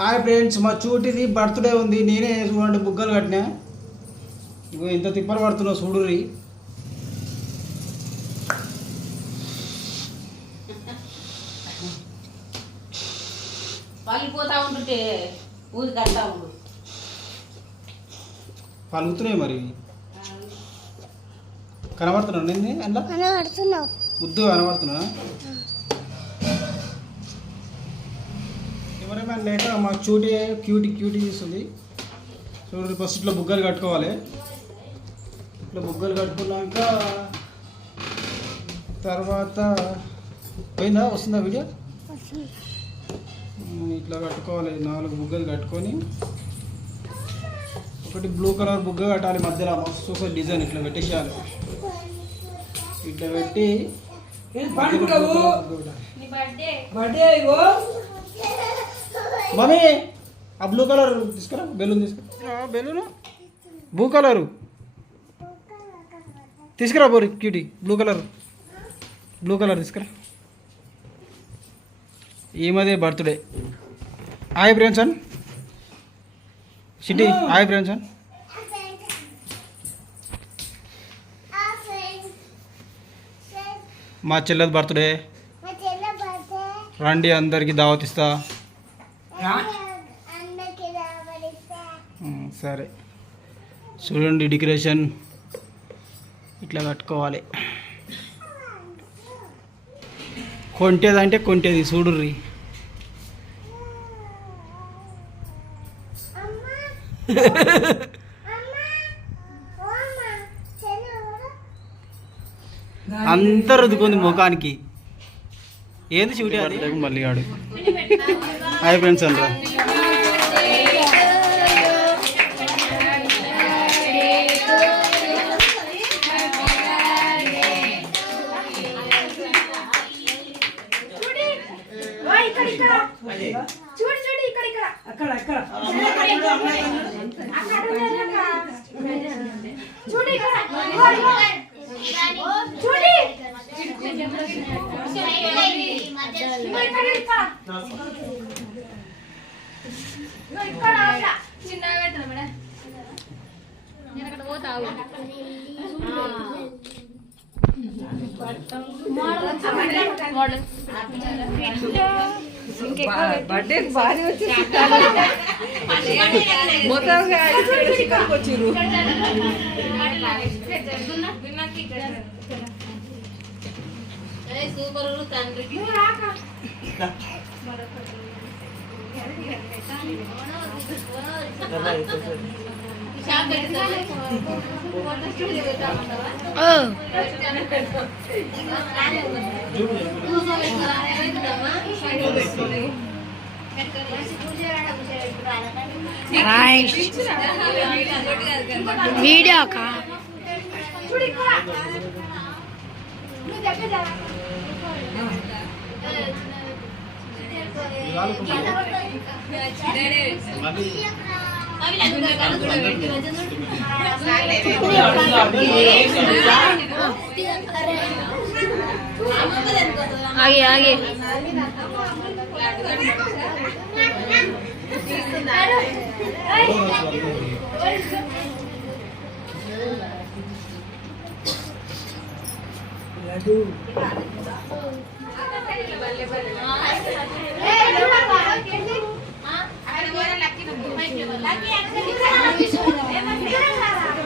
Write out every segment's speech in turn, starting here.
Hi friends, మా చూటిది birthday ఉంది. నేనే చూడండి బుగ్గలు కట్టినా. ఇగో ఇంత తిప్పలు పడుతున్నా చూడుర్రి. పలిపోతా ఉంటుంటే ఊది కడతా ఉండు. పలుకుతున్నాయి మరి. కనబడుతున్నావు నేను అందులో ముద్దు కనబడుతున్నా. కెమెరామ్యాన్ లేక మా క్యూటీ తీస్తుంది. చూడండి, ఫస్ట్ ఇట్లా బుగ్గలు కట్టుకోవాలి. ఇట్లా బుగ్గలు కట్టుకున్నాక తర్వాత పోయిందా, వస్తుందా వీడియో? ఇట్లా కట్టుకోవాలి. 4 బుగ్గలు కట్టుకొని ఒకటి బ్లూ కలర్ బుగ్గ కట్టాలి. మధ్యలో మస్తు డిజైన్ ఇట్లా పెట్టేసేయాలి. ఇట్లా పెట్టి మమ్మీ ఆ బ్లూ కలర్ తీసుకురా, బెలూన్ తీసుకురా. బెలూన్ బ్లూ కలరు తీసుకురా. బోరి క్యూటీ బ్లూ కలర్ తీసుకురా. ఈమదే బర్త్డే. హాయ్ ఫ్రెండ్స్ అన్ సిటీ. హాయ్ ఫ్రెండ్స్ అన్. మా చెల్లెది బర్త్డే. రండి, అందరికి దావత్ ఇస్తా. సరే, చూడండి డెకరేషన్ ఇట్లా కట్టుకోవాలి. కొంటేదంటే కొంటేది చూడుర్రి. అందరు రుద్దుకుంది ముఖానికి. ఏంది చూడే మళ్ళీ ఆడు. హాయ్ ఫ్రెండ్స్ అనరా. బర్త్డే బాగా వచ్చి మొత్తం వచ్చిర్రు. సూపర్ తండ్రికి వీడియో కా आगे आगे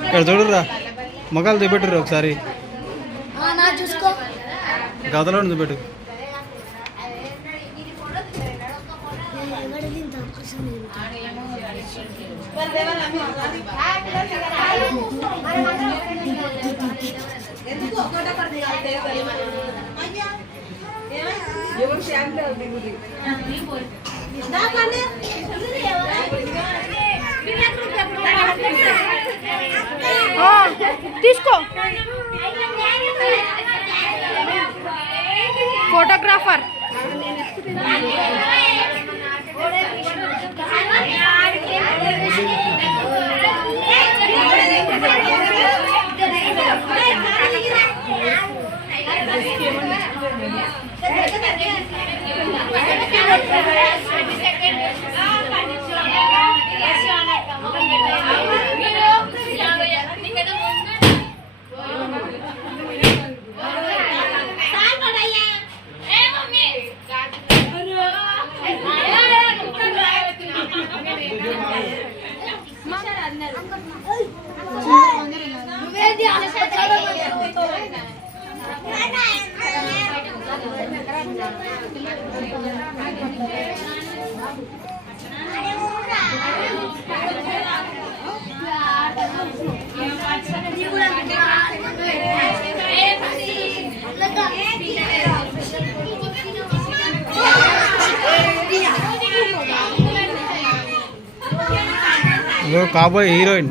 ఇక్కడ చూడరా, మొక్కలు చూపెట్టరు ఒకసారి. గదలో చూపెట్టు. తీసుకో ఫోటోగ్రాఫర్. Second. కాబోయే హీరోయిన్